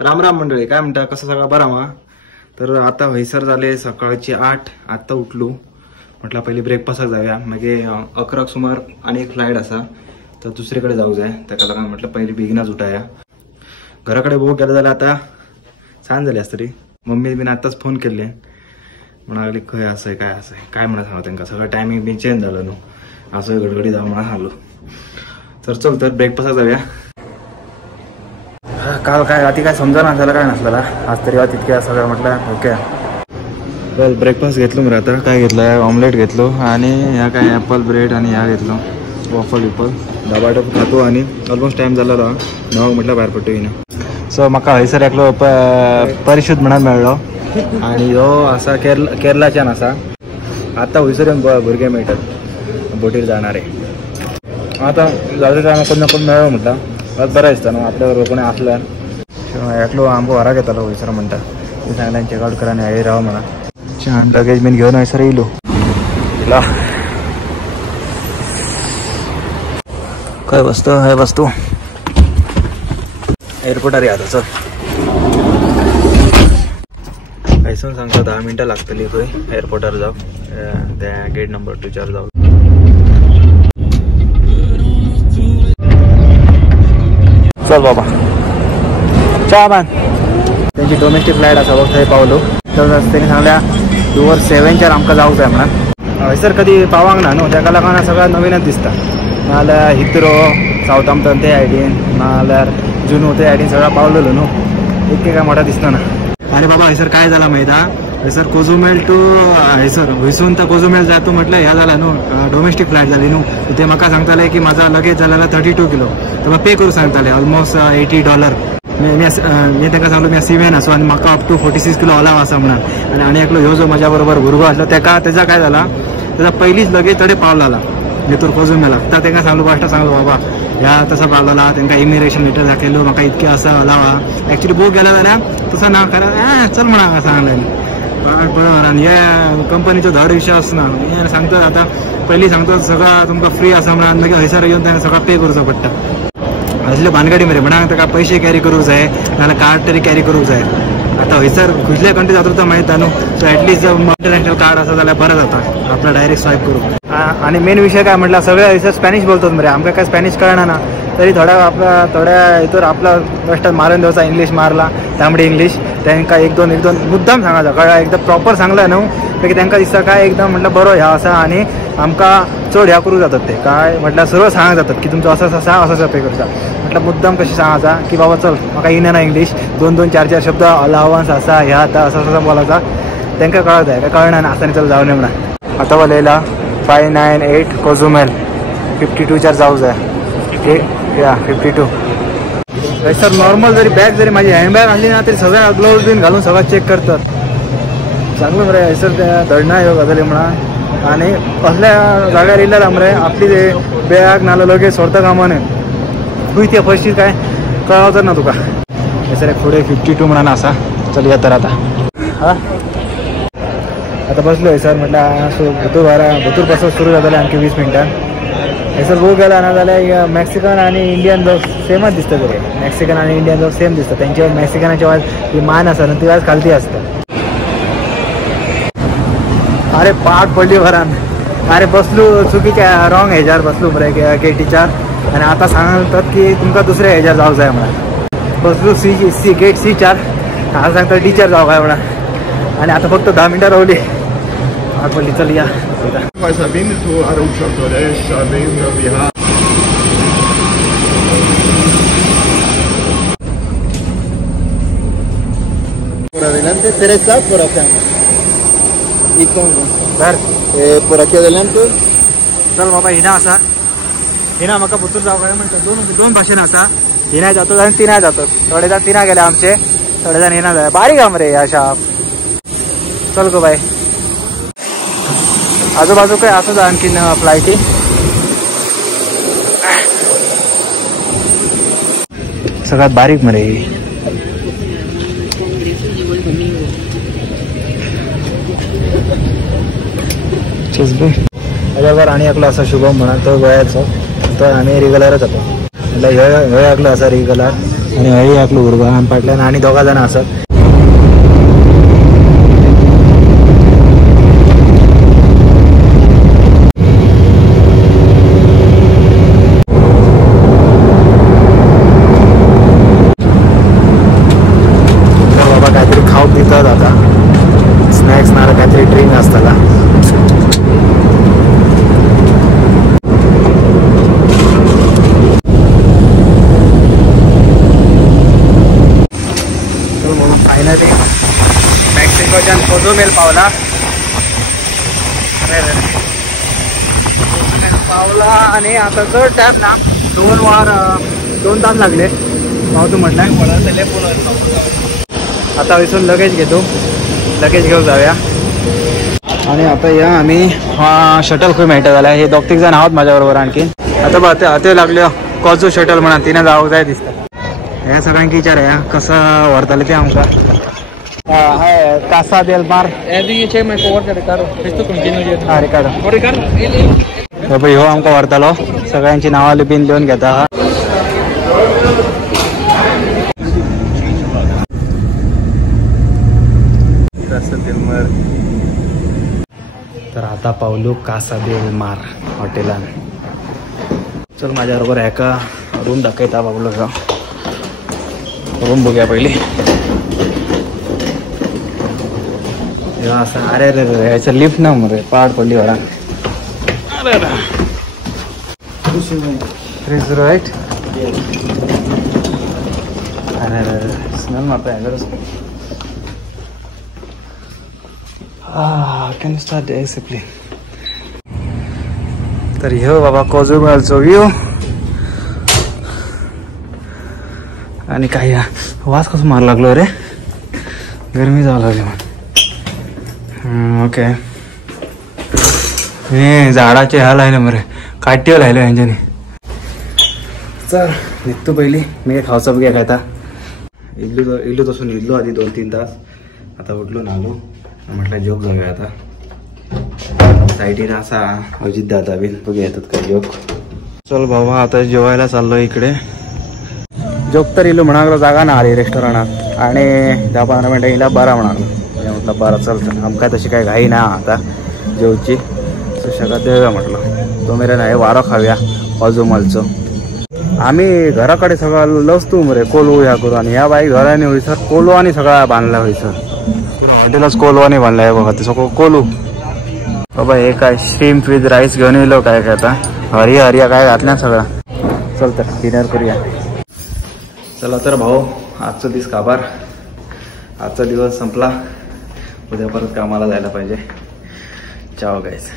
राम राम मंडळी, काय म्हणता, कसं सगळं बरा मा? तर आता हयसर झाले सकाळचे 8. आता उठलो, म्हटलं पहिले ब्रेकफास्टाक जाऊया, मागे 11 सुमार आणि एक फ्लाईट असा तर दुसरीकडे जाऊ जाय. त्या लागून म्हटलं पहिले बेगिनाच उठाया. घराकडे बघू गेलं जाल्यार आता सांज झाली असतरी. मम्मी बिन आताच फोन केले, म्हणाले खंय असं काय असं काय म्हणा सांगा त्यांना, सगळं टायमिंग बी चेंज झालं न्हू, असं गडगडी जाऊ म्हणा सांगलो. तर चल तर ब्रेकफास्टाक जाऊया. काल काय रात्री काय समजा ना झालं काय नसलं, आज तरी तितक्या सगळं म्हटलं ओके. तर ब्रेकफास्ट घेतलो मी. आता काय घेतलं, ऑमलेट घेतलो आणि ह्या काय ॲपल ब्रेड आणि ह्या घेतलो वॉफल विपल डबाडब खातो. आणि ऑलमोस्ट टाइम झाला न्हावंक म्हटलं भायर पडटो येईन. सो म्हाका हयसर एकलो परिशुद्ध म्हणून मेळ्ळो आणि ह्यो असा केरलाच्यान असा. आता हयसर येवन भुरगे मेळटात बोटीर जाणारे. आता जावचे टायमा कोण ना कोण मेळ्ळो म्हटलं बरं दिसता न्हू, आपल्या कोणी असल्यार. एकलो आमकां व्हरा घेतालो हयसर म्हणटा, ती सांगल्यान चेकआउट करा आनी हें राव म्हणा. छान लगेज बीन घेवन हयसर येयलो. काय वस्तू हे वस्तू एअरपोर्टार आता चल. हयसून सांगता 10 मिनटां लागतली खंय एअरपोर्टार जावं, त्या गेट नंबर 2 जावं. चल बाबा चा मान. त्यांची डोमेस्टिक फ्लाईट असा बघ, थंय पावलो. तर त्यांनी सांगल्या 2:07 आमकां जावंक जाय म्हणून. हयसर कधी पावांक ना न्हू, ताका लागून सगळं नवीनच दिसता. नाजाल्यार हिथ्रो सावथहॅम्प्टन ते आयडीन, नाजाल्यार जुनू ते आयडीन सगळं पावलेलो न्हू, इतकें काय मोठा दिसना. अरे बाबा हयसर काय झाला माहिती हा, हयसर कोझुमेल टू हयसर हयसून तर कोझुमेल जातो म्हटलं ह्या झाला न्हू, डोमेस्टिक फ्लायट झाली न्हू. ते म्हाका सांगताले की माझा लगेज झालेला 32 किलो, तर म्हाका पे करू सांगताले ऑलमोस्ट $80. मी ताका सांगलो मी सिवेन असो आणि म्हाका अप टू 46 किलो अलाव असा म्हणून. आणि एकलो ह्यो जो म्हज्या बरोबर भुरगो आसलो त्याचा काय झाला, त्याचा पहिलीच लगेज थोडे पावला भितर कोझुमेला. तर तांकां सांगलो फास्ट सांगलो बाबा ह्या तसा पावलेला, तांकां इमिग्रेशन लेटर दाखयलो म्हाका इतके असा अलावा. ॲक्च्युली बूक गेला जाल्यार तसं ना करा चल म्हणा सांगलें. बरोबर. आणि हे कंपनीचो धड विश्वास ना, हे सांगतात आता पयलीं सांगतात सगळं तुमकां फ्री आसा म्हणून, मागीर हयसर येवन ताणें सगळं पे करचो पडटा. असले भानगडी मरे म्हणा, ताका पयशे कॅरी करूंक जाय नाल्यार कार्ड तरी कॅरी करूंक जाय. आता हयसर खंयसल्या कंट्री जाता तो माहिती न्हू, सो एटलीस्ट इंटरनॅशनल कार्ड आसा जाल्यार बरं जाता आपल्याला डायरेक्ट स्वायप करूंक. आणि मेन विषय काय म्हटलं, सगळे हयसर स्पॅनिश बोलतात मरे, आमकां काय स्पॅनिश कळना ना. तरी थोड्या हितूर आपला बेश्टात मारून देवचा, इंग्लिश मारला तांबडी इंग्लिश. तांकां एक दोन मुद्दाम सांगायचा कळ्ळा, एकदम प्रॉपर सांगला न्हू, की तांकां दिसता काय एकदम म्हटलं बरो ह्या आसा. आणि आमकां चड ह्या करूंक जातात ते काय म्हटल्यार सरळ सांगूंक जातात की तुमचो असो आसा असो पे करता. म्हटल्यार मुद्दाम कशें सांगायचा की बाबा चल म्हाका येना इंग्लिश, 2-4 शब्द अलावन्स आसा ह्या आता असं बोलायचा. तांकां कळत जाय, काय कळना ना आसताना चल जावन म्हणा. आता बलयला 598 कोझुमेल 52 जावं जाय. या 52. सर नॉर्मल जरी बॅग जरी माझी हँडबॅग आणली ना तरी सगळ्या ग्लोव्ज बीन घालून सगळं चेक करतात. सांगलो मरे सर त्या धडना ह्यो गजाली म्हणा. आणि असल्या जाग्यार येयल्या मरे आपली बॅग नाल्यार लगेच सोडता कामा न्हय. खंय ते फर्स्ट काय कळवतात ना तुका. सर एक फुडें 52 म्हणून आसा. चल या तर आता हां आता बसलो हयसर म्हटल्यार सो भुतूर पासून सुरू जातालें आणखी 20 मिनटां. हयसर बूक गेला ना जाल्यार मेक्सिकन आणि इंडियन जो सेमच दिसता तरी. मेक्सिकन आणि इंडियन जो सेम दिसता. तेंचे मेक्सिकनाची वाज ही मान आसा न्हू ती वाज खालती असता. अरे पाट पडली घरान. अरे बसलो चुकीच्या रॉंग हेज्यार बसलो मरे गेटीच्यार. आणि आता सांगतात की तुमकां दुसऱ्या हेज्यार जावंक जाय म्हणून. बसलो सी गेट C4. हांव सांगता टीचर जावंक जाय म्हणून. आणि आता फक्त 10 मिनटां रावली. पाट पडली. चल या por adelante 3A por acá y por aquí adelante. चल बाबा हिना असा हिना म्हाका भुतूर जावं काय म्हणटा. दोन भाशेन आसा. हिना जातात आणि तिना जातात. थोडे जाण तिना गेले आमचे, थोडे जाण हिना जाय. बारीक आम रे ह्या शाप. चल गो बाय. आजूबाजू काय असंच आणखीन फ्लायटी. सगळ्यात बारीक मरे. त्याच्यावर आणि एकलो असा शुभम म्हणा तो गोंयाचो. तो आम्ही रेग्युलरच जातो. म्हटलं ह्यो एकलो असा रेग्युलर. आणि हळी आपलं उर्बान पाटल्यान आणि 2 जण असत. काहीतरी खाऊ पितात आता स्नॅक्स नार काहीतरी ड्रिंक असताना. फायनली मेक्सिकोच्या कोझुमेल पावला. पावला आणि आता जर टाइम ना 2 तास लागले पावतो म्हटलं. आता इथून लगेज घेतो, लगेज घेऊन जाऊया. आणि आता या आम्ही शटल खूप मेळटा झाला. हे 2-3 जण आहोत माझ्याबरोबर आणखी. आता बघते हाते लागले कॉजू शटल म्हणा तिने जाऊ जाय दिसतं. या सगळ्यांकी विचार आहे कसं व्हरताले ते आमका. हाय कासा देल मार हो आमका व्हरतालो. सगळ्यांची नावाले बिन लिहून घेता. तर आता पावलो कासा देल मार हॉटेलान. चल माझ्याबरोबर एका रूम दाखवता पावलो. रूम बघूया पहिली. असं अरे रे रे याचं लिफ्ट ना मरे पाड पडली वरा. अरे राईट. अरे स्मेल मारता आहे. can you start the discipline. तर हो बाबा कोझुमेलचो व्ह्यू. आणि काय वास कसं मार लागलो रे. गरमी जावं लागली मग. ओके हे झाडाचे हाल आहे ना मरे काट्य राहिले यांच्याने. चल निघतो पहिली. मी खावचा बघूया काय आता. इल्लू तसून इल्लू आधी 2-3 तास. आता उठलो ना आलो म्हटलं जोक जाऊया. आता साईडीला असा अजित दादा बिन बघूया येतात काय जोक. चल बाबा आता जेवायला चाललो इकडे. जोक तर इल्लू म्हणाला जागा ना आली रेस्टॉरंटात आणि 10-15 मिनटं येईल 12 म्हणालो. म्हटलं 12 चलतं आमकाय तशी काय घाई ना आता जेवची. सगळं देऊया म्हटलं. तो मेरे नाही वारं खाऊया कोझुमेलचं. आम्ही घराकडे सगळं लसतो मरे कोलू ह्या करू. आणि ह्या बाई घराने होईसर कोलू आणि सगळा बांधला होईसर. हॉटेलच कोलवानी बांधलाय बघा ते सगळं कोलू. बाबा हे काय श्रीम्प विथ राईस घेऊन येलो काय काय आता हरिया काय घातल्या सगळं. चल तर डिनर करूया. चला तर भाऊ आजचा दिवस काबार. आजचा दिवस संपला. उद्या परत कामाला जायला पाहिजे. चाव गाईज.